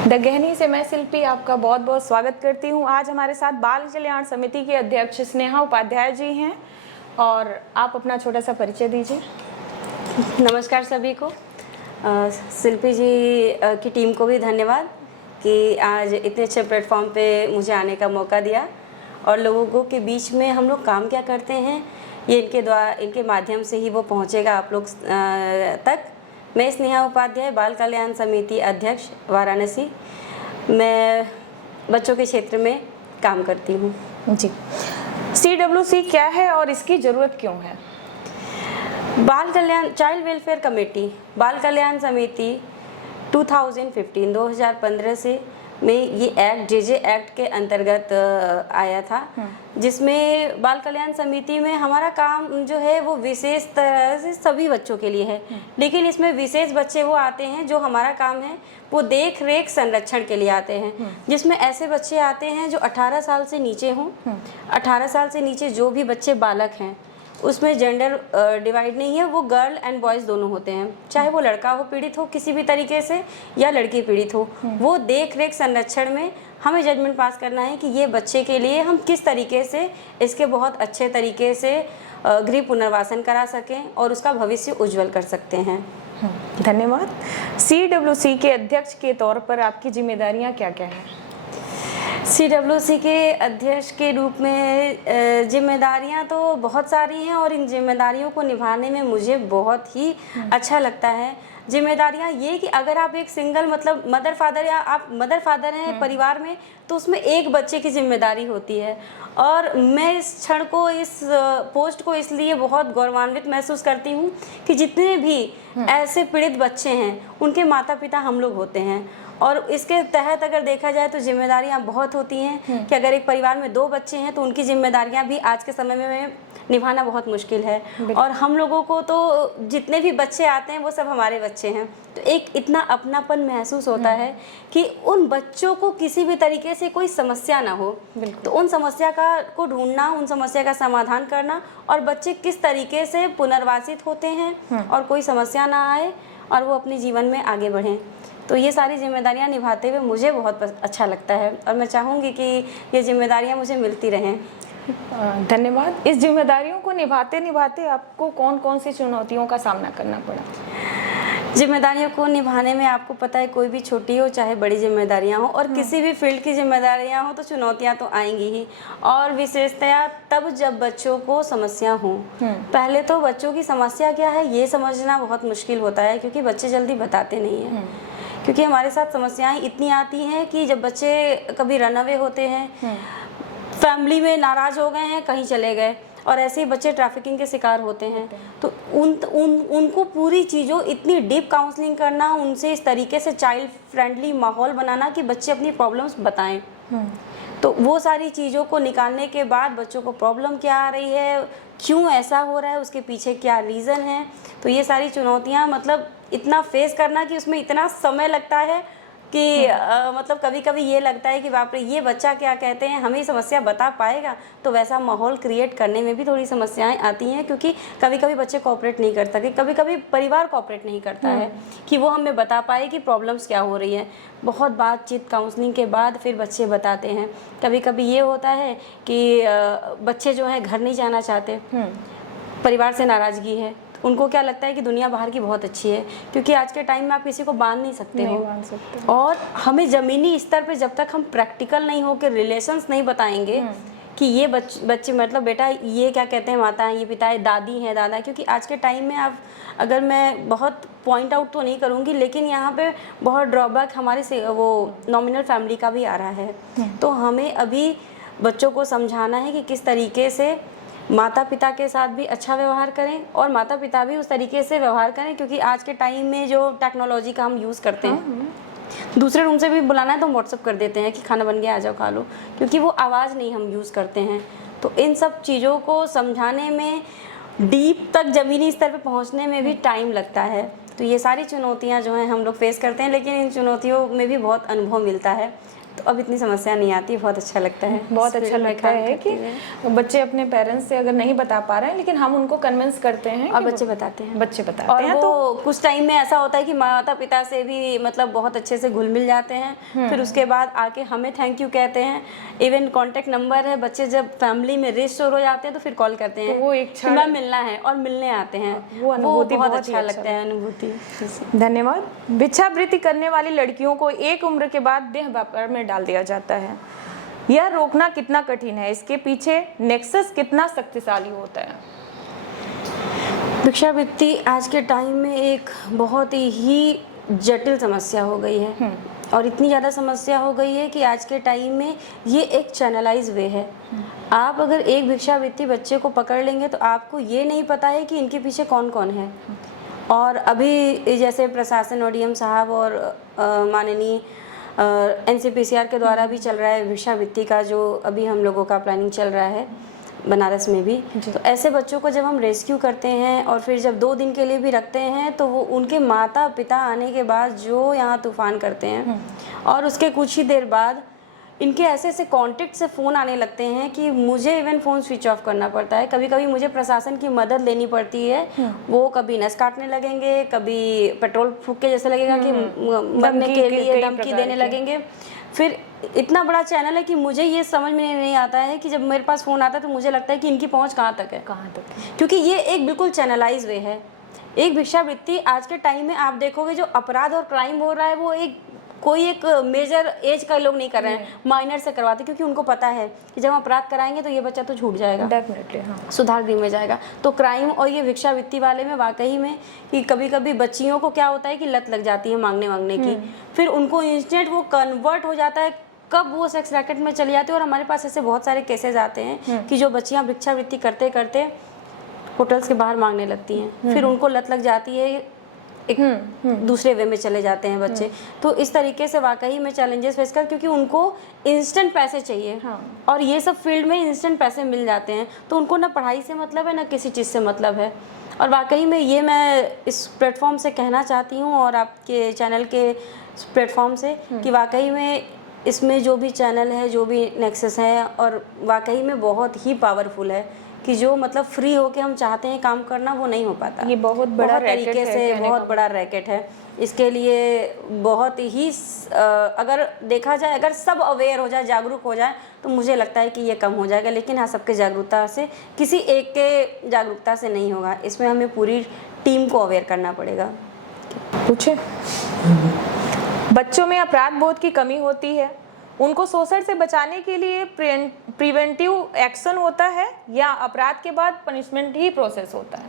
The गहनी से मैं शिल्पी आपका बहुत बहुत स्वागत करती हूँ। आज हमारे साथ बाल कल्याण समिति के अध्यक्ष स्नेहा उपाध्याय जी हैं और आप अपना छोटा सा परिचय दीजिए। नमस्कार सभी को। शिल्पी जी की टीम को भी धन्यवाद कि आज इतने अच्छे प्लेटफॉर्म पे मुझे आने का मौका दिया और लोगों के बीच में हम लोग काम क्या करते हैं ये इनके माध्यम से ही वो पहुँचेगा आप लोग तक। मैं स्नेहा उपाध्याय बाल कल्याण समिति अध्यक्ष वाराणसी। मैं बच्चों के क्षेत्र में काम करती हूँ जी। CWC क्या है और इसकी ज़रूरत क्यों है? बाल कल्याण चाइल्ड वेलफेयर कमेटी बाल कल्याण समिति 2015 से में ये एक्ट जेजे एक्ट के अंतर्गत आया था, जिसमें बाल कल्याण समिति में हमारा काम जो है वो विशेष तरह से सभी बच्चों के लिए है। लेकिन इसमें विशेष बच्चे वो आते हैं जो हमारा काम है वो देख रेख संरक्षण के लिए आते हैं, जिसमें ऐसे बच्चे आते हैं जो 18 साल से नीचे हों। 18 साल से नीचे जो भी बच्चे बालक हैं उसमें जेंडर डिवाइड नहीं है, वो गर्ल एंड बॉयज़ दोनों होते हैं, चाहे वो लड़का हो पीड़ित हो किसी भी तरीके से या लड़की पीड़ित हो। वो देख रेख संरक्षण में हमें जजमेंट पास करना है कि ये बच्चे के लिए हम किस तरीके से इसके बहुत अच्छे तरीके से गृह पुनर्वासन करा सकें और उसका भविष्य उज्जवल कर सकते हैं। धन्यवाद। CWC के अध्यक्ष के तौर पर आपकी जिम्मेदारियां क्या क्या हैं? CWC के अध्यक्ष के रूप में जिम्मेदारियां तो बहुत सारी हैं और इन जिम्मेदारियों को निभाने में मुझे बहुत ही अच्छा लगता है। जिम्मेदारियां ये कि अगर आप एक सिंगल मतलब मदर फादर या आप मदर फादर हैं परिवार में, तो उसमें एक बच्चे की जिम्मेदारी होती है। और मैं इस क्षण को इस पोस्ट को इसलिए बहुत गौरवान्वित महसूस करती हूँ कि जितने भी ऐसे पीड़ित बच्चे हैं उनके माता पिता हम लोग होते हैं। और इसके तहत अगर देखा जाए तो जिम्मेदारियां बहुत होती हैं कि अगर एक परिवार में 2 बच्चे हैं तो उनकी जिम्मेदारियां भी आज के समय में निभाना बहुत मुश्किल है। और हम लोगों को तो जितने भी बच्चे आते हैं वो सब हमारे बच्चे हैं, तो एक इतना अपनापन महसूस होता है कि उन बच्चों को किसी भी तरीके से कोई समस्या ना हो, तो उन समस्या को ढूंढना, उन समस्या का समाधान करना और बच्चे किस तरीके से पुनर्वासित होते हैं और कोई समस्या ना आए और वो अपने जीवन में आगे बढ़ें। तो ये सारी जिम्मेदारियां निभाते हुए मुझे बहुत अच्छा लगता है और मैं चाहूँगी कि ये जिम्मेदारियां मुझे मिलती रहें। धन्यवाद। इस जिम्मेदारियों को निभाते निभाते आपको कौन कौन सी चुनौतियों का सामना करना पड़ा? जिम्मेदारियों को निभाने में आपको पता है कोई भी छोटी हो चाहे बड़ी जिम्मेदारियां हो और किसी भी फील्ड की जिम्मेदारियां हो तो चुनौतियां तो आएंगी ही, और विशेषतया तब जब बच्चों को समस्या हो। पहले तो बच्चों की समस्या क्या है ये समझना बहुत मुश्किल होता है, क्योंकि बच्चे जल्दी बताते नहीं हैं। क्योंकि हमारे साथ समस्याएं इतनी आती हैं कि जब बच्चे कभी रन अवे होते हैं, फैमिली में नाराज हो गए हैं, कहीं चले गए, और ऐसे ही बच्चे ट्रैफिकिंग के शिकार होते हैं, तो उनको पूरी चीज़ों इतनी डीप काउंसलिंग करना, उनसे इस तरीके से चाइल्ड फ्रेंडली माहौल बनाना कि बच्चे अपनी प्रॉब्लम्स बताएं। तो वो सारी चीज़ों को निकालने के बाद बच्चों को प्रॉब्लम क्या आ रही है, क्यों ऐसा हो रहा है, उसके पीछे क्या रीज़न है, तो ये सारी चुनौतियाँ मतलब इतना फेस करना कि उसमें इतना समय लगता है कि मतलब कभी कभी ये लगता है कि बाप रे ये बच्चा क्या कहते हैं, हमें समस्या बता पाएगा। तो वैसा माहौल क्रिएट करने में भी थोड़ी समस्याएं आती हैं, क्योंकि कभी कभी बच्चे कोऑपरेट नहीं कर सकते, कभी कभी परिवार कोऑपरेट नहीं करता है कि वो हमें बता पाए कि प्रॉब्लम्स क्या हो रही है। बहुत बातचीत काउंसलिंग के बाद फिर बच्चे बताते हैं। कभी कभी ये होता है कि बच्चे जो हैं घर नहीं जाना चाहते, परिवार से नाराज़गी है, उनको क्या लगता है कि दुनिया बाहर की बहुत अच्छी है, क्योंकि आज के टाइम में आप किसी को बांध नहीं सकते हो। और हमें ज़मीनी स्तर पे जब तक हम प्रैक्टिकल नहीं हो के रिलेशंस नहीं बताएंगे कि ये बच्चे मतलब बेटा ये क्या कहते हैं माता है, ये पिता है, दादी है, दादा है, क्योंकि आज के टाइम में आप अगर मैं बहुत पॉइंट आउट तो नहीं करूँगी, लेकिन यहाँ पे बहुत ड्रॉबैक हमारे से वो नॉमिनल फैमिली का भी आ रहा है। तो हमें अभी बच्चों को समझाना है कि किस तरीके से माता पिता के साथ भी अच्छा व्यवहार करें और माता पिता भी उस तरीके से व्यवहार करें, क्योंकि आज के टाइम में जो टेक्नोलॉजी का हम यूज़ करते हैं, दूसरे रूम से भी बुलाना है तो हम व्हाट्सअप कर देते हैं कि खाना बन गया आ जाओ खा लो, क्योंकि वो आवाज़ नहीं हम यूज़ करते हैं। तो इन सब चीज़ों को समझाने में, डीप तक ज़मीनी स्तर पे पहुंचने में भी टाइम लगता है। तो ये सारी चुनौतियां जो हैं हम लोग फेस करते हैं, लेकिन इन चुनौतियों में भी बहुत अनुभव मिलता है। तो अब इतनी समस्या नहीं आती, बहुत अच्छा लगता है। बहुत इस अच्छा फील्ड में लगता काम है करते कि हुए। बच्चे अपने पेरेंट्स से अगर नहीं बता पा रहे हैं लेकिन हम उनको कन्विंस करते हैं और कि बच्चे बताते हैं। बच्चे बताते और हैं। वो तो कुछ टाइम में ऐसा होता है कि माता पिता से भी मतलब बहुत अच्छे से घुल मिल जाते हैं, फिर उसके बाद आके हमें थैंक यू कहते हैं। इवन कांटेक्ट नंबर है, बच्चे जब फैमिली में रिस्टोर हो जाते हैं तो फिर कॉल करते हैं तो वो एक कि मैम मिलना है, और मिलने आते हैं। वो अनुभूति बहुत बहुत ही अच्छा अच्छा लगता है अनुभूति। धन्यवाद। भिक्षावृत्ति करने वाली लड़कियों को एक उम्र के बाद देह व्यापार में डाल दिया जाता है। यह रोकना कितना कठिन है, इसके पीछे नेक्सस कितना शक्तिशाली होता है? भिक्षावृत्ति आज के टाइम में एक बहुत ही जटिल समस्या हो गई है, और इतनी ज़्यादा समस्या हो गई है कि आज के टाइम में ये एक चैनलाइज वे है। आप अगर एक भिक्षावृत्ति बच्चे को पकड़ लेंगे तो आपको ये नहीं पता है कि इनके पीछे कौन कौन है। और अभी जैसे प्रशासन ODM साहब और माननीय NCPCR के द्वारा भी चल रहा है भिक्षावृत्ति का, जो अभी हम लोगों का प्लानिंग चल रहा है बनारस में भी। तो ऐसे बच्चों को जब हम रेस्क्यू करते हैं और फिर जब 2 दिन के लिए भी रखते हैं तो वो उनके माता पिता आने के बाद जो यहाँ तूफान करते हैं, और उसके कुछ ही देर बाद इनके ऐसे ऐसे कॉन्टेक्ट से फ़ोन आने लगते हैं कि मुझे इवन फ़ोन स्विच ऑफ करना पड़ता है। कभी कभी मुझे प्रशासन की मदद लेनी पड़ती है। वो कभी नस काटने लगेंगे, कभी पेट्रोल फूंक के जैसे लगेगा कि मरने के लिए धमकी देने लगेंगे। फिर इतना बड़ा चैनल है कि मुझे ये समझ में नहीं आता है कि जब मेरे पास फ़ोन आता है तो मुझे लगता है कि इनकी पहुंच कहाँ तक है, क्योंकि ये एक बिल्कुल चैनलाइज वे है। एक भिक्षावृत्ति आज के टाइम में आप देखोगे जो अपराध और क्राइम हो रहा है वो कोई एक मेजर एज का लोग नहीं कर रहे हैं, माइनर से करवाते, क्योंकि उनको पता है कि जब हम अपराध कराएंगे तो ये बच्चा तो छूट जाएगा, डेफिनेटली हाँ, सुधार गृह में जाएगा। तो क्राइम और ये भिक्षावृत्ति वाले में वाकई में कि कभी कभी बच्चियों को क्या होता है कि लत लग जाती है मांगने की, फिर उनको इंस्टेंट वो कन्वर्ट हो जाता है, कब वो सेक्स रैकेट में चली जाती है। और हमारे पास ऐसे बहुत सारे केसेस आते हैं कि जो बच्चियाँ भिक्षावृत्ति करते करते होटल्स के बाहर मांगने लगती हैं, फिर उनको लत लग जाती है, एक दूसरे वे में चले जाते हैं बच्चे। तो इस तरीके से वाकई में चैलेंजेस फेस कर, क्योंकि उनको इंस्टेंट पैसे चाहिए, और ये सब फील्ड में इंस्टेंट पैसे मिल जाते हैं, तो उनको ना पढ़ाई से मतलब है ना किसी चीज़ से मतलब है। और वाकई में ये मैं इस प्लेटफॉर्म से कहना चाहती हूँ और आपके चैनल के प्लेटफॉर्म से कि वाकई में इसमें जो भी चैनल है, जो भी नेक्सस है, और वाकई में बहुत ही पावरफुल है कि जो मतलब फ्री होके हम चाहते हैं काम करना वो नहीं हो पाता। ये बहुत बड़ा तरीके से बहुत बड़ा रैकेट है। इसके लिए बहुत ही अगर देखा जाए, अगर सब अवेयर हो जाए, जागरूक हो जाए, तो मुझे लगता है कि ये कम हो जाएगा। लेकिन हाँ, सबके जागरूकता से, किसी एक के जागरूकता से नहीं होगा, इसमें हमें पूरी टीम को अवेयर करना पड़ेगा। पूछे, बच्चों में अपराध बोध की कमी होती है, उनको शोषण से बचाने के लिए प्रिवेंटिव एक्शन होता है या अपराध के बाद पनिशमेंट ही प्रोसेस होता है?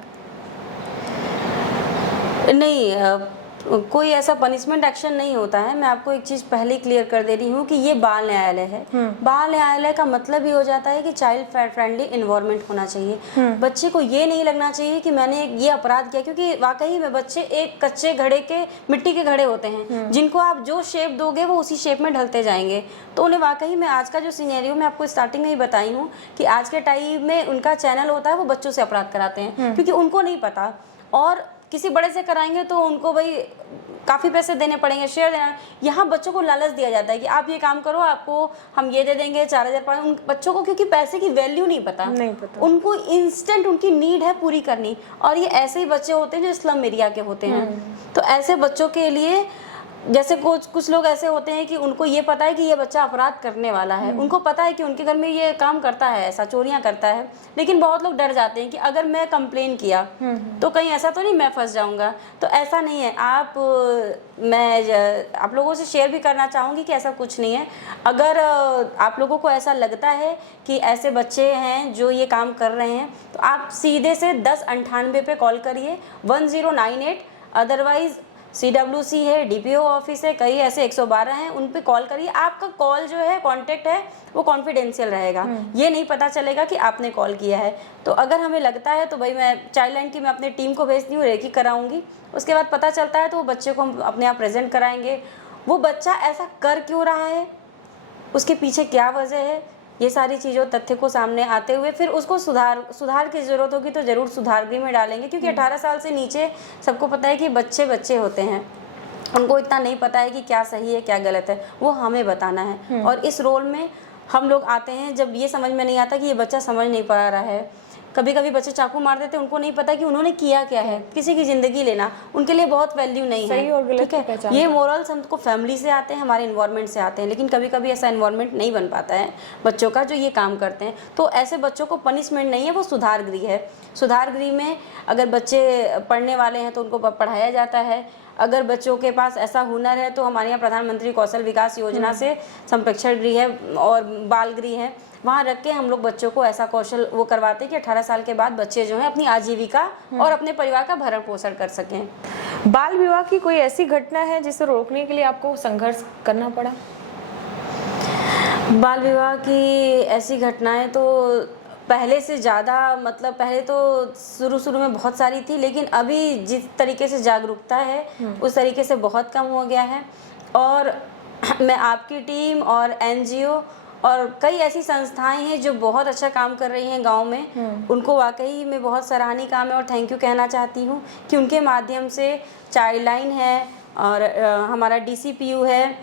नहीं, कोई ऐसा पनिशमेंट एक्शन नहीं होता है। मैं आपको एक चीज़ पहले क्लियर कर दे रही हूँ कि ये बाल न्यायालय है। बाल न्यायालय का मतलब ये हो जाता है कि चाइल्ड फ्रेंडली इन्वायरमेंट होना चाहिए। बच्चे को ये नहीं लगना चाहिए कि मैंने ये अपराध किया, क्योंकि वाकई में बच्चे एक कच्चे घड़े के, मिट्टी के घड़े होते हैं, जिनको आप जो शेप दोगे वो उसी शेप में ढलते जाएंगे। तो उन्हें वाकई में आज का जो सिनेरियो मैं आपको स्टार्टिंग में ही बताई हूँ कि आज के टाइम में उनका चैनल होता है, वो बच्चों से अपराध कराते हैं, क्योंकि उनको नहीं पता। और किसी बड़े से कराएंगे तो उनको भाई काफ़ी पैसे देने पड़ेंगे, शेयर देना। यहाँ बच्चों को लालच दिया जाता है कि आप ये काम करो, आपको हम ये दे देंगे 4000। उन बच्चों को क्योंकि पैसे की वैल्यू नहीं पता, उनको इंस्टेंट उनकी नीड है पूरी करनी। और ये ऐसे ही बच्चे होते हैं जो स्लम एरिया के होते हैं। तो ऐसे बच्चों के लिए, जैसे कुछ लोग ऐसे होते हैं कि उनको ये पता है कि ये बच्चा अपराध करने वाला है, उनको पता है कि उनके घर में ये काम करता है, ऐसा चोरियां करता है, लेकिन बहुत लोग डर जाते हैं कि अगर मैं कंप्लेन किया तो कहीं ऐसा तो नहीं मैं फंस जाऊंगा। तो ऐसा नहीं है। मैं आप लोगों से शेयर भी करना चाहूँगी कि ऐसा कुछ नहीं है। अगर आप लोगों को ऐसा लगता है कि ऐसे बच्चे हैं जो ये काम कर रहे हैं, तो आप सीधे से 1098 पे कॉल करिए, 1098। अदरवाइज CWC है, DPO ऑफिस है, कई ऐसे 112 हैं, उन पे कॉल करिए। आपका कॉल जो है, कांटेक्ट है, वो कॉन्फिडेंशियल रहेगा, ये नहीं पता चलेगा कि आपने कॉल किया है। तो अगर हमें लगता है तो भाई मैं चाइल्ड लाइन की मैं अपनी टीम को भेजती हूँ, रेकी कराऊंगी। उसके बाद पता चलता है तो वो बच्चे को हम अपने आप प्रेजेंट कराएंगे। वो बच्चा ऐसा कर क्यों रहा है, उसके पीछे क्या वजह है, ये सारी चीज़ों तथ्य को सामने आते हुए फिर उसको सुधार की ज़रूरत होगी तो ज़रूर सुधार गृह में डालेंगे। क्योंकि 18 साल से नीचे सबको पता है कि बच्चे होते हैं, उनको इतना नहीं पता है कि क्या सही है क्या गलत है, वो हमें बताना है। और इस रोल में हम लोग आते हैं जब ये समझ में नहीं आता कि ये बच्चा समझ नहीं पा रहा है। कभी कभी बच्चे चाकू मार देते हैं, उनको नहीं पता कि उन्होंने किया क्या है। किसी की ज़िंदगी लेना उनके लिए बहुत वैल्यू नहीं है, सही और गलत ठीक की है। पहचान ये मोरल्स हमको फैमिली से आते हैं, हमारे इन्वायरमेंट से आते हैं, लेकिन कभी कभी ऐसा इन्वायरमेंट नहीं बन पाता है बच्चों का जो ये काम करते हैं। तो ऐसे बच्चों को पनिशमेंट नहीं है, वो सुधार गृह है। सुधार गृह में अगर बच्चे पढ़ने वाले हैं तो उनको पढ़ाया जाता है। अगर बच्चों के पास ऐसा हुनर है तो हमारे यहाँ प्रधानमंत्री कौशल विकास योजना से संप्रेक्षण गृह है और बाल गृह है, वहाँ रख के हम लोग बच्चों को ऐसा कौशल वो करवाते हैं कि 18 साल के बाद बच्चे जो हैं अपनी आजीविका और अपने परिवार का भरण पोषण कर सकें। बाल विवाह की कोई ऐसी घटना है जिसे रोकने के लिए आपको संघर्ष करना पड़ा? बाल विवाह की ऐसी घटनाएं तो पहले से ज़्यादा, मतलब पहले तो शुरू में बहुत सारी थी, लेकिन अभी जिस तरीके से जागरूकता है उस तरीके से बहुत कम हो गया है। और मैं आपकी टीम और NGO और कई ऐसी संस्थाएं हैं जो बहुत अच्छा काम कर रही हैं गांव में, उनको वाकई में बहुत सराहनीय काम है और थैंक यू कहना चाहती हूँ कि उनके माध्यम से चाइल्ड लाइन है और हमारा DCPU है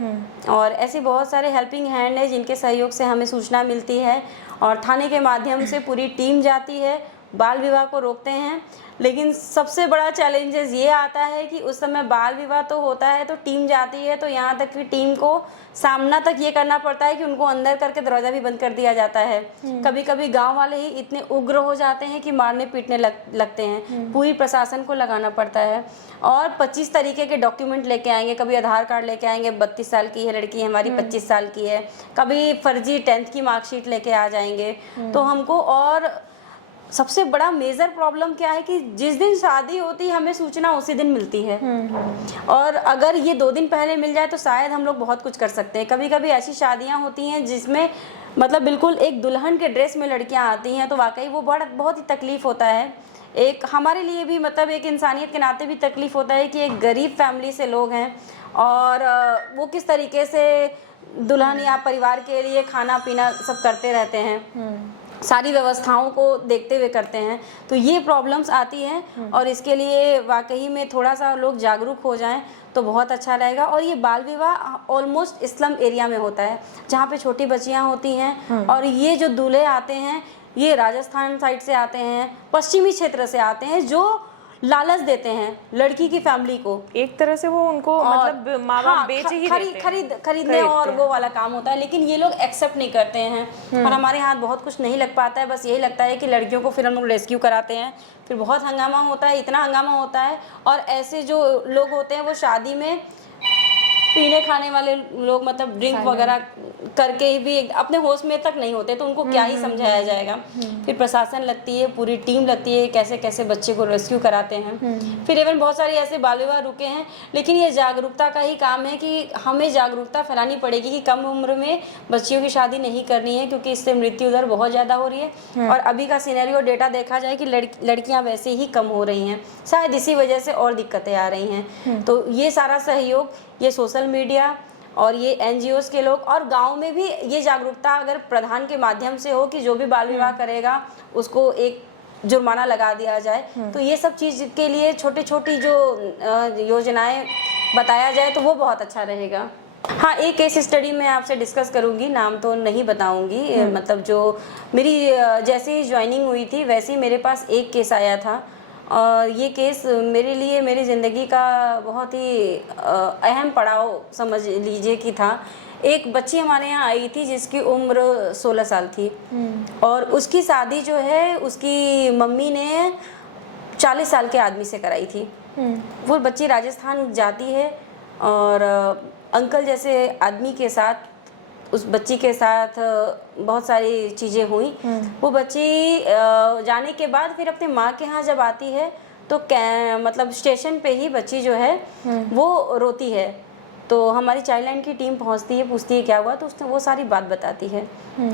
और ऐसे बहुत सारे हेल्पिंग हैंड है जिनके सहयोग से हमें सूचना मिलती है और थाने के माध्यम से पूरी टीम जाती है, बाल विवाह को रोकते हैं। लेकिन सबसे बड़ा चैलेंजेस ये आता है कि उस समय बाल विवाह तो होता है तो टीम जाती है, तो यहाँ तक कि टीम को सामना तक ये करना पड़ता है कि उनको अंदर करके दरवाज़ा भी बंद कर दिया जाता है। कभी कभी गांव वाले ही इतने उग्र हो जाते हैं कि मारने पीटने लगते हैं, पूरी प्रशासन को लगाना पड़ता है और 25 तरीके के डॉक्यूमेंट लेके आएंगे। कभी आधार कार्ड लेके आएंगे, 32 साल की है लड़की, हमारी 25 साल की है, कभी फर्जी 10th की मार्कशीट लेके आ जाएंगे। तो हमको, और सबसे बड़ा मेजर प्रॉब्लम क्या है कि जिस दिन शादी होती है हमें सूचना उसी दिन मिलती है और अगर ये 2 दिन पहले मिल जाए तो शायद हम लोग बहुत कुछ कर सकते हैं। कभी कभी ऐसी शादियां होती हैं जिसमें मतलब बिल्कुल एक दुल्हन के ड्रेस में लड़कियां आती हैं, तो वाकई वो बहुत ही तकलीफ होता है। एक हमारे लिए भी मतलब एक इंसानियत के नाते भी तकलीफ होता है कि एक गरीब फैमिली से लोग हैं और वो किस तरीके से दुल्हन या परिवार के लिए खाना पीना सब करते रहते हैं, सारी व्यवस्थाओं को देखते हुए करते हैं। तो ये प्रॉब्लम्स आती हैं और इसके लिए वाकई में थोड़ा सा लोग जागरूक हो जाएं तो बहुत अच्छा रहेगा। और ये बाल विवाह ऑलमोस्ट स्लम एरिया में होता है जहाँ पे छोटी बच्चियाँ होती हैं और ये जो दूल्हे आते हैं ये राजस्थान साइड से आते हैं, पश्चिमी क्षेत्र से आते हैं, जो लालच देते हैं लड़की की फैमिली को। एक तरह से वो उनको मतलब माँ बाप बेच ही खरीदने और वो वाला काम होता है, लेकिन ये लोग एक्सेप्ट नहीं करते हैं और हमारे हाथ बहुत कुछ नहीं लग पाता है। बस यही लगता है कि लड़कियों को फिर हम लोग रेस्क्यू कराते हैं, फिर बहुत हंगामा होता है, इतना हंगामा होता है। और ऐसे जो लोग होते हैं वो शादी में पीने खाने वाले लोग मतलब ड्रिंक वगैरह करके ही भी अपने होश में तक नहीं होते, तो उनको क्या ही समझाया जाएगा। फिर प्रशासन लगती है, पूरी टीम लगती है, कैसे कैसे बच्चे को रेस्क्यू कराते हैं। फिर इवन बहुत सारे ऐसे बाल विवाह रुके हैं, लेकिन ये जागरूकता का ही काम है कि हमें जागरूकता फैलानी पड़ेगी कि कम उम्र में बच्चियों की शादी नहीं करनी है, क्योंकि इससे मृत्यु दर बहुत ज़्यादा हो रही है। और अभी का सिनेरियो डेटा देखा जाए कि लड़कियाँ वैसे ही कम हो रही हैं, शायद इसी वजह से और दिक्कतें आ रही हैं। तो ये सारा सहयोग ये सोशल मीडिया और ये NGOs के लोग और गांव में भी ये जागरूकता अगर प्रधान के माध्यम से हो कि जो भी बाल विवाह करेगा उसको एक जुर्माना लगा दिया जाए, तो ये सब चीज़ के लिए छोटी छोटी जो योजनाएं बताया जाए तो वो बहुत अच्छा रहेगा। हाँ, एक केस स्टडी मैं आपसे डिस्कस करूंगी, नाम तो नहीं बताऊंगी। मतलब जो मेरी जैसे ही ज्वाइनिंग हुई थी वैसे ही मेरे पास एक केस आया था और ये केस मेरे लिए मेरी ज़िंदगी का बहुत ही अहम पड़ाव समझ लीजिए कि था। एक बच्ची हमारे यहाँ आई थी जिसकी उम्र 16 साल थी और उसकी शादी जो है उसकी मम्मी ने 40 साल के आदमी से कराई थी। वो बच्ची राजस्थान जाती है और अंकल जैसे आदमी के साथ उस बच्ची के साथ बहुत सारी चीज़ें हुई। वो बच्ची जाने के बाद फिर अपने माँ के यहाँ जब आती है तो मतलब स्टेशन पे ही बच्ची जो है वो रोती है। तो हमारी चाइल्ड लाइन की टीम पहुँचती है, पूछती है क्या हुआ, तो उसने वो सारी बात बताती है।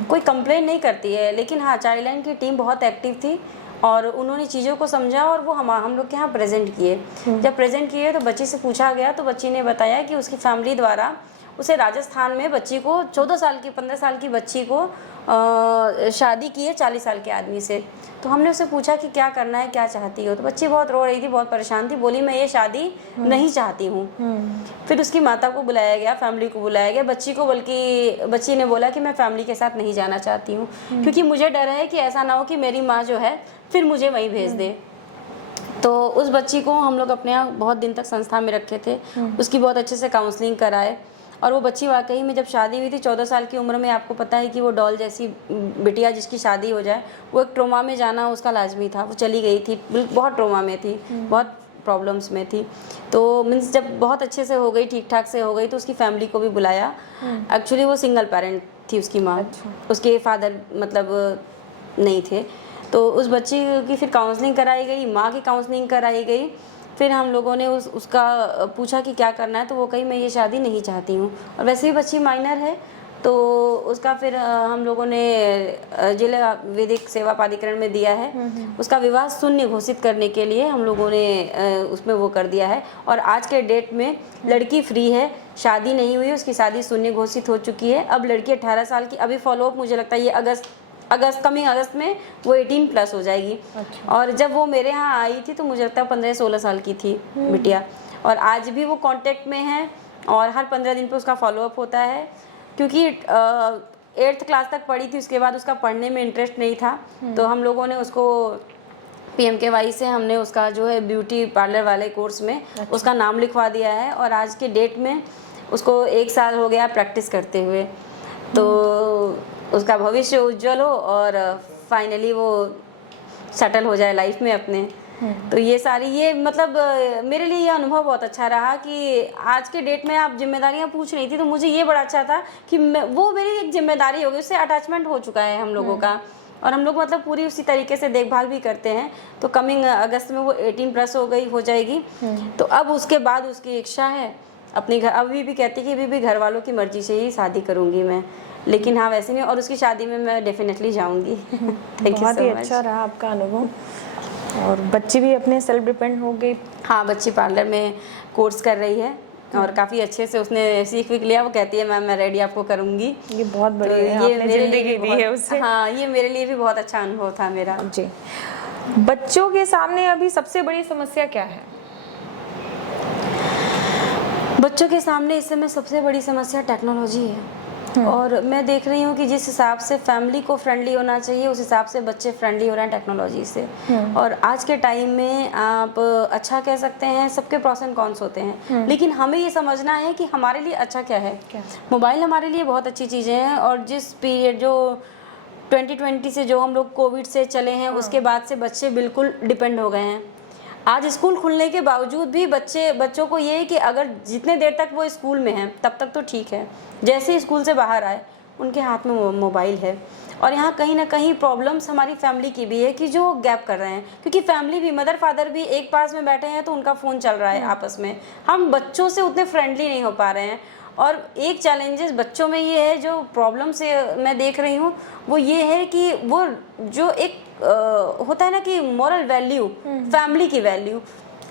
कोई कंप्लेन नहीं करती है, लेकिन हाँ चाइल्ड लाइन की टीम बहुत एक्टिव थी और उन्होंने चीज़ों को समझा और वो हम लोग के यहाँ प्रेजेंट किए। जब प्रेजेंट किए तो बच्ची से पूछा गया तो बच्ची ने बताया कि उसकी फैमिली द्वारा उसे राजस्थान में बच्ची को 14 साल की 15 साल की बच्ची को शादी की है 40 साल के आदमी से। तो हमने उससे पूछा कि क्या करना है, क्या चाहती हो। तो बच्ची बहुत रो रही थी, बहुत परेशान थी, बोली मैं ये शादी नहीं चाहती हूँ। फिर उसकी माता को बुलाया गया, फैमिली को बुलाया गया, बच्ची को, बल्कि बच्ची ने बोला कि मैं फैमिली के साथ नहीं जाना चाहती हूँ, क्योंकि मुझे डर है कि ऐसा ना हो कि मेरी माँ जो है फिर मुझे वहीं भेज दे। तो उस बच्ची को हम लोग अपने यहाँ बहुत दिन तक संस्था में रखे थे, उसकी बहुत अच्छे से काउंसलिंग कराए। और वो बच्ची वाकई में जब शादी हुई थी 14 साल की उम्र में, आपको पता है कि वो डॉल जैसी बिटिया जिसकी शादी हो जाए, वो एक ट्रोमा में जाना उसका लाजमी था। वो चली गई थी, बहुत ट्रोमा में थी, बहुत प्रॉब्लम्स में थी। तो मीन्स जब बहुत अच्छे से हो गई, ठीक ठाक से हो गई, तो उसकी फैमिली को भी बुलाया। एक्चुअली वो सिंगल पेरेंट थी उसकी माँ, उसके फादर मतलब नहीं थे। तो उस बच्ची की फिर काउंसलिंग कराई गई, माँ की काउंसलिंग कराई गई। फिर हम लोगों ने उसका पूछा कि क्या करना है, तो वो कही मैं ये शादी नहीं चाहती हूँ। और वैसे भी बच्ची माइनर है, तो उसका फिर हम लोगों ने जिला विधिक सेवा प्राधिकरण में दिया है। उसका विवाह शून्य घोषित करने के लिए हम लोगों ने उसमें वो कर दिया है। और आज के डेट में लड़की फ्री है, शादी नहीं हुई, उसकी शादी शून्य घोषित हो चुकी है। अब लड़की 18 साल की, अभी फॉलोअप मुझे लगता है ये कमिंग अगस्त में वो 18+ हो जाएगी। अच्छा। और जब वो मेरे यहाँ आई थी तो मुझे लगता है 15-16 साल की थी बिटिया। और आज भी वो कांटेक्ट में है और हर 15 दिन पे उसका फॉलोअप होता है, क्योंकि 8th क्लास तक पढ़ी थी, उसके बाद उसका पढ़ने में इंटरेस्ट नहीं था। तो हम लोगों ने उसको PMKY से हमने उसका जो है ब्यूटी पार्लर वाले कोर्स में उसका नाम लिखवा दिया है। और आज के डेट में उसको 1 साल हो गया प्रैक्टिस करते हुए। तो उसका भविष्य उज्जवल हो और फाइनली वो सेटल हो जाए लाइफ में अपने। तो ये मतलब मेरे लिए ये अनुभव बहुत अच्छा रहा कि आज के डेट में आप जिम्मेदारियां पूछ रही थी, तो मुझे ये बड़ा अच्छा था कि वो मेरी एक जिम्मेदारी हो गई, उससे अटैचमेंट हो चुका है हम लोगों का। और हम लोग मतलब पूरी उसी तरीके से देखभाल भी करते हैं। तो कमिंग अगस्त में वो 18+ हो जाएगी। तो अब उसके बाद उसकी इच्छा है अपनी घर, अभी भी कहती है कि अभी भी घर वालों की मर्जी से ही शादी करूंगी मैं, लेकिन हाँ वैसे नहीं। और उसकी शादी में मैं डेफिनेटली जाऊंगी। बहुत ही अच्छा रहा आपका अनुभव। और बच्ची भी अपने सेल्फ डिपेंड हो गई। हाँ, बच्ची पार्लर में कोर्स कर रही है और काफ़ी अच्छे से उसने सीख लिया। वो कहती है मैम मैं रेडी आपको करूँगी। ये बहुत बढ़िया है, आपने जिंदगी दी है उससे। हाँ, ये मेरे लिए भी बहुत अच्छा अनुभव था मेरा। जी, बच्चों के सामने अभी सबसे बड़ी समस्या क्या है? बच्चों के सामने इस समय सबसे बड़ी समस्या टेक्नोलॉजी है। और मैं देख रही हूँ कि जिस हिसाब से फैमिली को फ्रेंडली होना चाहिए, उस हिसाब से बच्चे फ्रेंडली हो रहे हैं टेक्नोलॉजी से। और आज के टाइम में आप अच्छा कह सकते हैं, सबके प्रॉस एंड कॉन्स होते हैं, लेकिन हमें ये समझना है कि हमारे लिए अच्छा क्या है। मोबाइल हमारे लिए बहुत अच्छी चीज़ें हैं। और जिस पीरियड जो 2020 से जो हम लोग कोविड से चले हैं, उसके बाद से बच्चे बिल्कुल डिपेंड हो गए हैं। आज स्कूल खुलने के बावजूद भी बच्चों को ये है कि अगर जितने देर तक वो स्कूल में हैं तब तक तो ठीक है, जैसे ही स्कूल से बाहर आए उनके हाथ में मोबाइल है। और यहाँ कहीं ना कहीं प्रॉब्लम्स हमारी फैमिली की भी है कि जो गैप कर रहे हैं, क्योंकि फैमिली भी मदर फादर भी एक पास में बैठे हैं तो उनका फ़ोन चल रहा है आपस में, हम बच्चों से उतने फ्रेंडली नहीं हो पा रहे हैं। और एक चैलेंजेस बच्चों में ये है, जो प्रॉब्लम से मैं देख रही हूँ वो ये है कि वो जो एक होता है ना कि मॉरल वैल्यू, फैमिली की वैल्यू,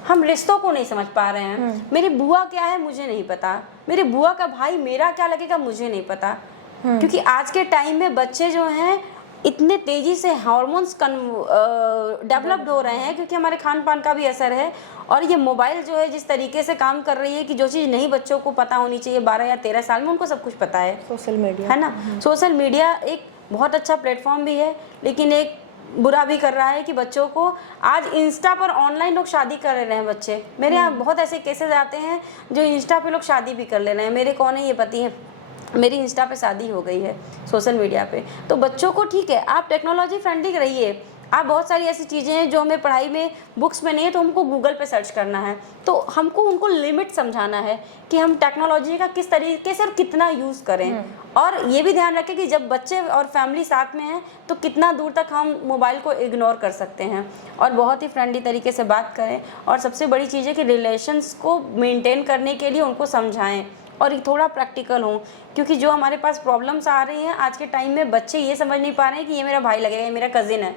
हम रिश्तों को नहीं समझ पा रहे हैं। मेरी बुआ क्या है मुझे नहीं पता, मेरी बुआ का भाई मेरा क्या लगेगा मुझे नहीं पता। क्योंकि आज के टाइम में बच्चे जो हैं इतने तेजी से हार्मोन्स डेवलप्ड हो रहे हैं, क्योंकि हमारे खान पान का भी असर है। और ये मोबाइल जो है जिस तरीके से काम कर रही है कि जो चीज़ नहीं बच्चों को पता होनी चाहिए 12 या 13 साल में, उनको सब कुछ पता है। सोशल मीडिया है ना, सोशल मीडिया एक बहुत अच्छा प्लेटफॉर्म भी है, लेकिन एक बुरा भी कर रहा है कि बच्चों को आज इंस्टा पर ऑनलाइन लोग शादी कर रहे हैं बच्चे। मेरे यहाँ बहुत ऐसे केसेस आते हैं जो इंस्टा पे लोग शादी भी कर ले रहे हैं। मेरे कौन है ये पति है, मेरी इंस्टा पे शादी हो गई है सोशल मीडिया पे। तो बच्चों को ठीक है, आप टेक्नोलॉजी फ्रेंडली रहिए। आप बहुत सारी ऐसी चीज़ें हैं जो हमें पढ़ाई में बुक्स में नहीं है तो हमको गूगल पे सर्च करना है, तो हमको उनको लिमिट समझाना है कि हम टेक्नोलॉजी का किस तरीके से और कितना यूज़ करें। और ये भी ध्यान रखें कि जब बच्चे और फैमिली साथ में हैं तो कितना दूर तक हम मोबाइल को इग्नोर कर सकते हैं और बहुत ही फ्रेंडली तरीके से बात करें। और सबसे बड़ी चीज़ है कि रिलेशंस को मेंटेन करने के लिए उनको समझाएं और थोड़ा प्रैक्टिकल हों, क्योंकि जो हमारे पास प्रॉब्लम्स आ रही हैं आज के टाइम में, बच्चे ये समझ नहीं पा रहे हैं कि ये मेरा भाई लगेगा, ये मेरा कजिन है।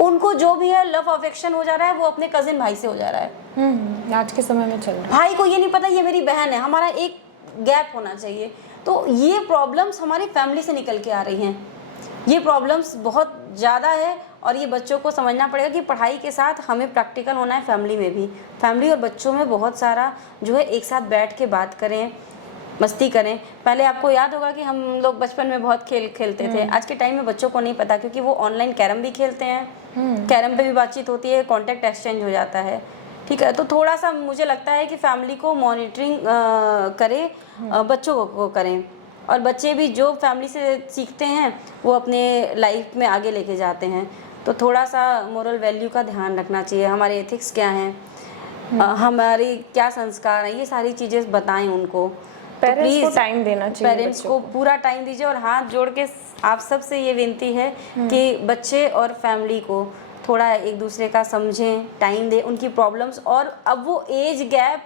उनको जो भी है लव अफेक्शन हो जा रहा है वो अपने कजिन भाई से हो जा रहा है। आज के समय में चल रहा है। भाई को ये नहीं पता ये मेरी बहन है। हमारा एक गैप होना चाहिए। तो ये प्रॉब्लम्स हमारी फैमिली से निकल के आ रही हैं, ये प्रॉब्लम्स बहुत ज़्यादा है और ये बच्चों को समझना पड़ेगा कि पढ़ाई के साथ हमें प्रैक्टिकल होना है फैमिली में भी। फैमिली और बच्चों में बहुत सारा जो है एक साथ बैठ के बात करें, मस्ती करें। पहले आपको याद होगा कि हम लोग बचपन में बहुत खेल खेलते थे, आज के टाइम में बच्चों को नहीं पता, क्योंकि वो ऑनलाइन कैरम भी खेलते हैं, कैरम पे भी बातचीत होती है, कॉन्टैक्ट एक्सचेंज हो जाता है। ठीक है, तो थोड़ा सा मुझे लगता है कि फैमिली को मॉनिटरिंग करें, बच्चों को करें, और बच्चे भी जो फैमिली से सीखते हैं वो अपने लाइफ में आगे लेके जाते हैं। तो थोड़ा सा मोरल वैल्यू का ध्यान रखना चाहिए, हमारे एथिक्स क्या हैं, हमारे क्या संस्कार हैं, ये सारी चीज़ें बताएं उनको। पेरेंट्स को टाइम देना चाहिए, पेरेंट्स को पूरा टाइम दीजिए। और हाथ जोड़ के आप सबसे ये विनती है कि बच्चे और फैमिली को थोड़ा एक दूसरे का समझें, टाइम दें, उनकी प्रॉब्लम्स। और अब वो एज गैप,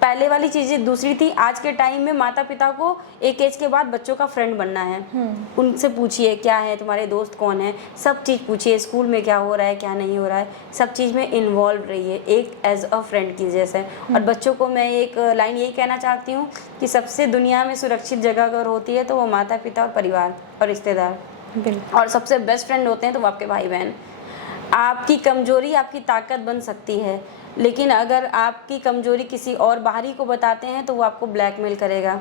पहले वाली चीज़ें दूसरी थी, आज के टाइम में माता पिता को एक एज के बाद बच्चों का फ्रेंड बनना है। उनसे पूछिए क्या है, तुम्हारे दोस्त कौन है, सब चीज़ पूछिए, स्कूल में क्या हो रहा है क्या नहीं हो रहा है, सब चीज़ में इन्वॉल्व रहिए एक एज अ फ्रेंड की जैसे। और बच्चों को मैं एक लाइन यही कहना चाहती हूँ कि सबसे दुनिया में सुरक्षित जगह अगर होती है तो वो माता पिता और परिवार और रिश्तेदार, और सबसे बेस्ट फ्रेंड होते हैं तो वो आपके भाई बहन। आपकी कमजोरी आपकी ताकत बन सकती है, लेकिन अगर आपकी कमजोरी किसी और बाहरी को बताते हैं तो वो आपको ब्लैकमेल करेगा,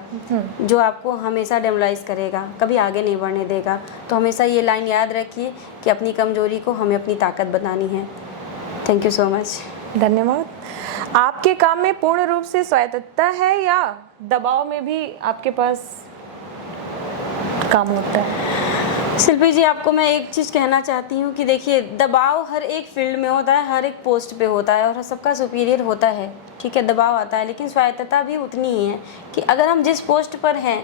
जो आपको हमेशा डेमोलाइज करेगा, कभी आगे नहीं बढ़ने देगा। तो हमेशा ये लाइन याद रखिए कि अपनी कमजोरी को हमें अपनी ताकत बतानी है। Thank you so much. धन्यवाद। आपके काम में पूर्ण रूप से स्वायत्तता है या दबाव में भी आपके पास काम होता है? शिल्पी जी, आपको मैं एक चीज़ कहना चाहती हूँ कि देखिए, दबाव हर एक फील्ड में होता है, हर एक पोस्ट पे होता है और सबका सुपीरियर होता है। ठीक है, दबाव आता है, लेकिन स्वायत्तता भी उतनी ही है कि अगर हम जिस पोस्ट पर हैं,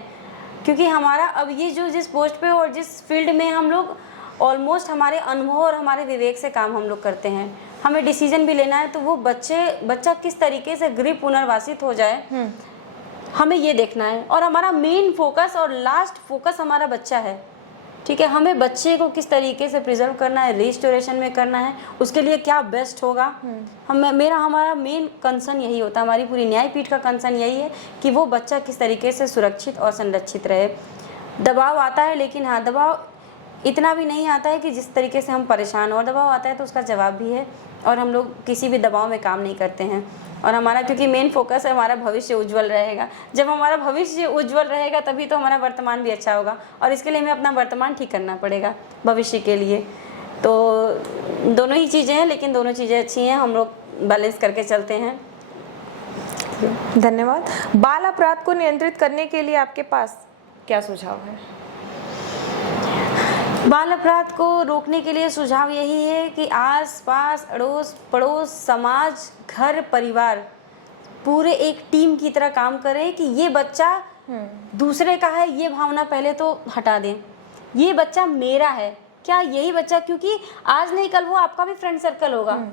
क्योंकि हमारा अब ये जो जिस पोस्ट पे और जिस फील्ड में हम लोग ऑलमोस्ट हमारे अनुभव और हमारे विवेक से काम हम लोग करते हैं, हमें डिसीजन भी लेना है, तो वो बच्चा किस तरीके से गृह पुनर्वासित हो जाए, हमें ये देखना है। और हमारा मेन फोकस और लास्ट फोकस हमारा बच्चा है। ठीक है, हमें बच्चे को किस तरीके से प्रिजर्व करना है, रिस्टोरेशन में करना है, उसके लिए क्या बेस्ट होगा। हमारा मेन कंसर्न यही होता है, हमारी पूरी न्यायपीठ का कंसर्न यही है कि वो बच्चा किस तरीके से सुरक्षित और संरक्षित रहे। दबाव आता है, लेकिन हाँ, दबाव इतना भी नहीं आता है कि जिस तरीके से हम परेशान हो, और दबाव आता है तो उसका जवाब भी है, और हम लोग किसी भी दबाव में काम नहीं करते हैं। और हमारा क्योंकि मेन फोकस है हमारा भविष्य उज्जवल रहेगा, जब हमारा भविष्य उज्जवल रहेगा तभी तो हमारा वर्तमान भी अच्छा होगा, और इसके लिए हमें अपना वर्तमान ठीक करना पड़ेगा भविष्य के लिए। तो दोनों ही चीज़ें हैं, लेकिन दोनों चीज़ें अच्छी हैं, हम लोग बैलेंस करके चलते हैं। धन्यवाद। बाल अपराध को नियंत्रित करने के लिए आपके पास क्या सुझाव है? बाल अपराध को रोकने के लिए सुझाव यही है कि आस पास, अड़ोस पड़ोस, समाज, घर, परिवार पूरे एक टीम की तरह काम करें कि ये बच्चा दूसरे का है, ये भावना पहले तो हटा दें। ये बच्चा मेरा है, क्या यही बच्चा, क्योंकि आज नहीं कल वो आपका भी फ्रेंड सर्कल होगा।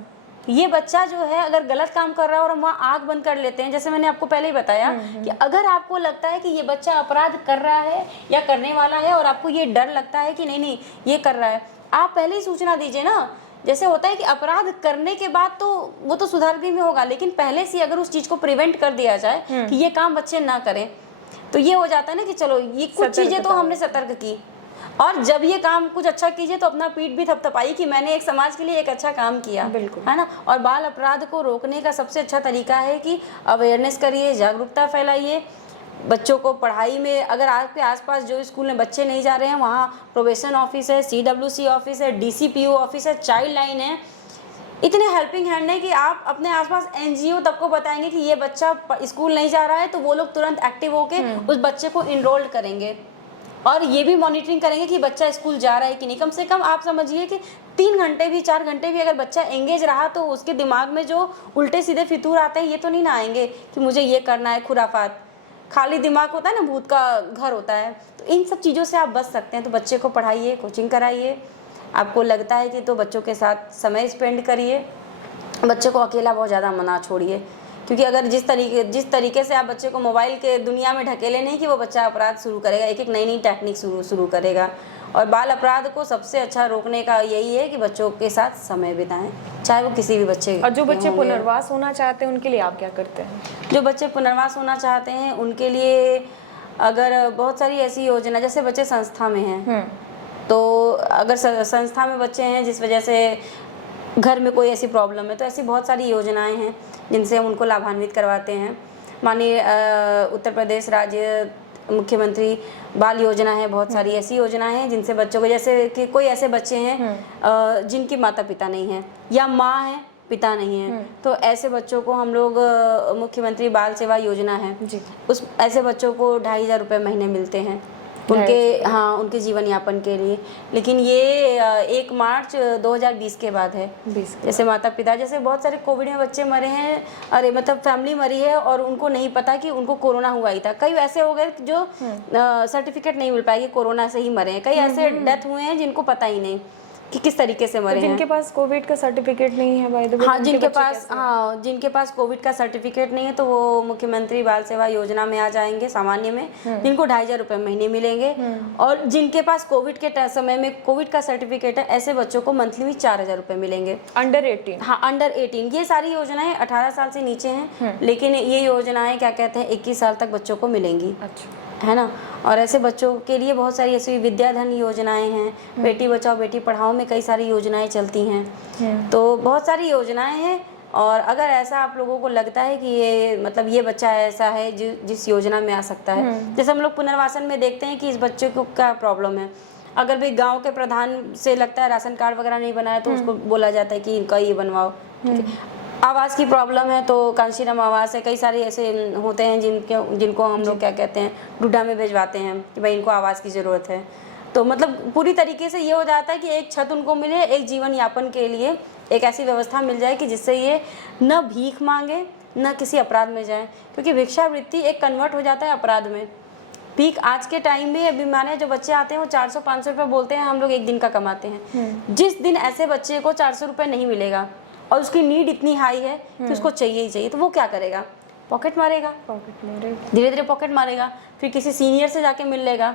ये बच्चा जो है अगर गलत काम कर रहा है और हम वहाँ आंख बंद कर लेते हैं, जैसे मैंने आपको पहले ही बताया कि अगर आपको लगता है कि ये बच्चा अपराध कर रहा है या करने वाला है और आपको ये डर लगता है कि नहीं ये कर रहा है, आप पहले ही सूचना दीजिए ना। जैसे होता है कि अपराध करने के बाद तो वो तो सुधार भी में होगा, लेकिन पहले से अगर उस चीज़ को प्रिवेंट कर दिया जाए कि ये काम बच्चे ना करें, तो ये हो जाता है ना कि चलो ये कुछ चीज़ें तो हमने सतर्क की, और जब ये काम कुछ अच्छा कीजिए तो अपना पीठ भी थपथपाई कि मैंने एक समाज के लिए एक अच्छा काम किया, बिल्कुल, है ना। और बाल अपराध को रोकने का सबसे अच्छा तरीका है कि अवेयरनेस करिए, जागरूकता फैलाइए। बच्चों को पढ़ाई में, अगर आपके आसपास जो स्कूल में बच्चे नहीं जा रहे हैं वहाँ प्रोबेशन ऑफिस है, CWC ऑफिस है, DCPO ऑफिस है, चाइल्ड लाइन है, इतने हेल्पिंग हैंड है कि आप अपने आसपास NGO तब को बताएंगे कि ये बच्चा स्कूल नहीं जा रहा है, तो वो लोग तुरंत एक्टिव होके उस बच्चे को इनरोल्ड करेंगे, और ये भी मॉनिटरिंग करेंगे कि बच्चा स्कूल जा रहा है कि नहीं। कम से कम आप समझिए कि 3 घंटे भी 4 घंटे भी अगर बच्चा एंगेज रहा तो उसके दिमाग में जो उल्टे सीधे फितूर आते हैं ये तो नहीं ना आएंगे कि मुझे ये करना है, खुराफात। खाली दिमाग होता है ना, भूत का घर होता है। तो इन सब चीज़ों से आप बच सकते हैं। तो बच्चे को पढ़ाइए, कोचिंग कराइए, आपको लगता है कि तो बच्चों के साथ समय स्पेंड करिए। बच्चे को अकेला बहुत ज़्यादा मना छोड़िए, क्योंकि अगर जिस तरीके से आप बच्चे को मोबाइल के दुनिया में ढकेले नहीं कि वो बच्चा अपराध शुरू करेगा, एक नई टेक्निक शुरू करेगा। और बाल अपराध को सबसे अच्छा रोकने का यही है कि बच्चों के साथ समय बिताएं, चाहे वो किसी भी बच्चे और जो के बच्चे होंगे। पुनर्वास होना चाहते हैं उनके लिए आप क्या करते हैं? जो बच्चे पुनर्वास होना चाहते हैं उनके लिए अगर बहुत सारी ऐसी योजना, जैसे बच्चे संस्था में हैं तो अगर संस्था में बच्चे हैं जिस वजह से घर में कोई ऐसी प्रॉब्लम है, तो ऐसी बहुत सारी योजनाएं हैं जिनसे हम उनको लाभान्वित करवाते हैं। मानिए उत्तर प्रदेश राज्य मुख्यमंत्री बाल योजना है, बहुत सारी ऐसी योजनाएं हैं जिनसे बच्चों को, जैसे कि कोई ऐसे बच्चे हैं जिनकी माता पिता नहीं है या माँ है पिता नहीं है, तो ऐसे बच्चों को हम लोग मुख्यमंत्री बाल सेवा योजना है जी। उस ऐसे बच्चों को 2,500 रुपये महीने मिलते हैं उनके जीवन यापन के लिए। लेकिन ये 1 मार्च 2020 के बाद है। जैसे माता पिता, जैसे बहुत सारे कोविड में बच्चे मरे हैं, अरे मतलब फैमिली मरी है और उनको नहीं पता कि उनको कोरोना हुआ ही था। कई ऐसे हो गए जो सर्टिफिकेट नहीं मिल पाएगी, कोरोना से ही मरे हैं। कई ऐसे डेथ हुए हैं जिनको पता ही नहीं कि किस तरीके से मरे हैं। जिनके पास कोविड का सर्टिफिकेट नहीं है बाय द वे, जिनके पास कोविड का सर्टिफिकेट नहीं है तो वो मुख्यमंत्री बाल सेवा योजना में आ जाएंगे सामान्य में, जिनको 2,500 रुपये महीने मिलेंगे। और जिनके पास कोविड के समय में कोविड का सर्टिफिकेट है, ऐसे बच्चों को मंथली में 4,000 रुपये मिलेंगे। अंडर 18? हाँ, अंडर 18। ये सारी योजनाएं 18 साल से नीचे हैं, लेकिन ये योजनाएं क्या कहते हैं 21 साल तक बच्चों को मिलेंगी। अच्छा, है ना। और ऐसे बच्चों के लिए बहुत सारी ऐसी विद्याधन योजनाएं हैं, बेटी बचाओ बेटी पढ़ाओ में कई सारी योजनाएं चलती हैं। तो बहुत सारी योजनाएं हैं। और अगर ऐसा आप लोगों को लगता है कि ये मतलब ये बच्चा ऐसा है जिस योजना में आ सकता है, जैसे हम लोग पुनर्वासन में देखते हैं कि इस बच्चे को क्या प्रॉब्लम है, अगर भाई गांव के प्रधान से लगता है राशन कार्ड वगैरह नहीं बनाया तो उसको बोला जाता है कि इनका ये बनवाओ। आवास की प्रॉब्लम है तो कांशीराम आवास है, कई सारे ऐसे होते हैं जिनको हम लोग क्या कहते हैं डूडा में भेजवाते हैं कि भाई इनको आवास की ज़रूरत है। तो मतलब पूरी तरीके से ये हो जाता है कि एक छत उनको मिले, एक जीवन यापन के लिए एक ऐसी व्यवस्था मिल जाए कि जिससे ये न भीख मांगे न किसी अपराध में जाए, क्योंकि भिक्षावृत्ति एक कन्वर्ट हो जाता है अपराध में। भीख आज के टाइम में अभी माने जो बच्चे आते हैं वो 400-500 रुपये बोलते हैं, हम लोग एक दिन का कमाते हैं। जिस दिन ऐसे बच्चे को 400 रुपये नहीं मिलेगा और उसकी नीड इतनी हाई है कि उसको चाहिए ही चाहिए, तो वो क्या करेगा? पॉकेट मारेगा, धीरे धीरे पॉकेट मारेगा, फिर किसी सीनियर से जाके मिल लेगा,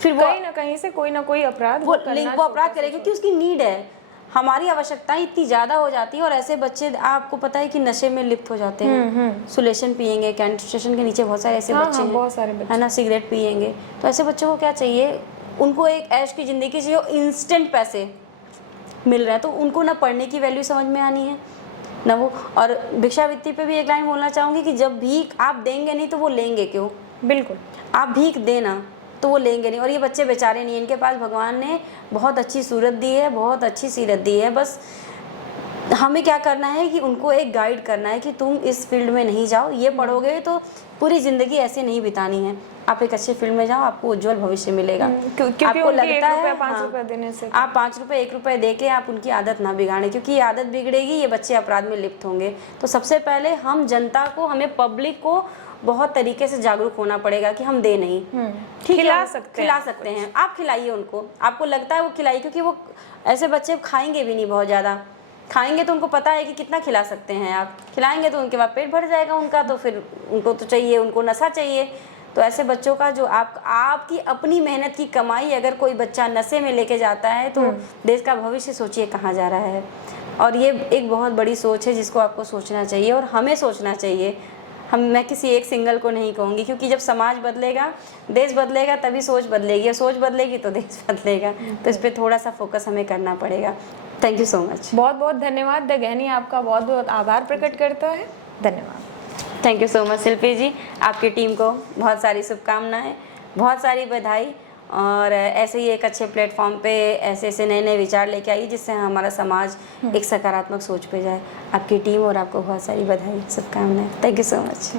फिर वो कहीं ना कहीं से कोई ना कोई अपराध वो अपराध करेगा क्योंकि उसकी नीड है। हमारी आवश्यकताएं इतनी ज़्यादा हो जाती है और ऐसे बच्चे आपको पता है कि नशे में लिप्त हो जाते हैं। सुलेशन पियेंगे, कैंट स्टेशन के नीचे बहुत सारे ऐसे बच्चे हैं, बहुत सारे बच्चे है ना, सिगरेट पियेंगे। तो ऐसे बच्चों को क्या चाहिए? उनको एक ऐश की ज़िंदगी चाहिए, इंस्टेंट पैसे मिल रहा है, तो उनको ना पढ़ने की वैल्यू समझ में आनी है ना वो। और भिक्षावृत्ति पे भी एक लाइन बोलना चाहूँगी कि जब भीख आप देंगे नहीं तो वो लेंगे क्यों? बिल्कुल, आप भीख देना तो वो लेंगे नहीं। और ये बच्चे बेचारे नहीं, इनके पास भगवान ने बहुत अच्छी सूरत दी है, बहुत अच्छी सीरत दी है। बस हमें क्या करना है कि उनको एक गाइड करना है कि तुम इस फील्ड में नहीं जाओ, ये पढ़ोगे तो पूरी ज़िंदगी ऐसे नहीं बितानी है, आप एक अच्छे फील्ड में जाओ, आपको उज्जवल भविष्य मिलेगा। क्योंकि आपको लगता है 5 रुपये देने से आप 5 रुपये 1 रुपये दे के आप उनकी आदत ना बिगाड़ें, क्योंकि ये आदत बिगड़ेगी, ये बच्चे अपराध में लिप्त होंगे। तो सबसे पहले हम जनता को, हमें पब्लिक को बहुत तरीके से जागरूक होना पड़ेगा कि हम दे नहीं, ठीक है, खिला सकते हैं। आप खिलाइए उनको, आपको लगता है वो खिलाइए, क्योंकि वो ऐसे बच्चे खाएंगे भी नहीं, बहुत ज़्यादा खाएंगे तो उनको पता है कि कितना खिला सकते हैं। आप खिलाएंगे तो उनके बाद पेट भर जाएगा उनका, तो फिर उनको तो चाहिए, उनको नशा चाहिए। तो ऐसे बच्चों का जो आपकी अपनी मेहनत की कमाई अगर कोई बच्चा नशे में लेके जाता है तो देश का भविष्य सोचिए कहाँ जा रहा है। और ये एक बहुत बड़ी सोच है जिसको आपको सोचना चाहिए और हमें सोचना चाहिए। मैं किसी एक सिंगल को नहीं कहूँगी, क्योंकि जब समाज बदलेगा, देश बदलेगा, तभी सोच बदलेगी, और सोच बदलेगी तो देश बदलेगा। तो इस पर थोड़ा सा फोकस हमें करना पड़ेगा। Thank you so much. बहुत बहुत धन्यवाद द गहनी, आपका बहुत बहुत आभार प्रकट करता है। धन्यवाद। थैंक यू सो मच शिल्पी जी, आपकी टीम को बहुत सारी शुभकामनाएं, बहुत सारी बधाई। और ऐसे ही एक अच्छे प्लेटफॉर्म पे ऐसे नए नए विचार लेके आइए जिससे हमारा समाज एक सकारात्मक सोच पे जाए। आपकी टीम और आपको बहुत सारी बधाई, शुभकामनाएं। Thank you so much.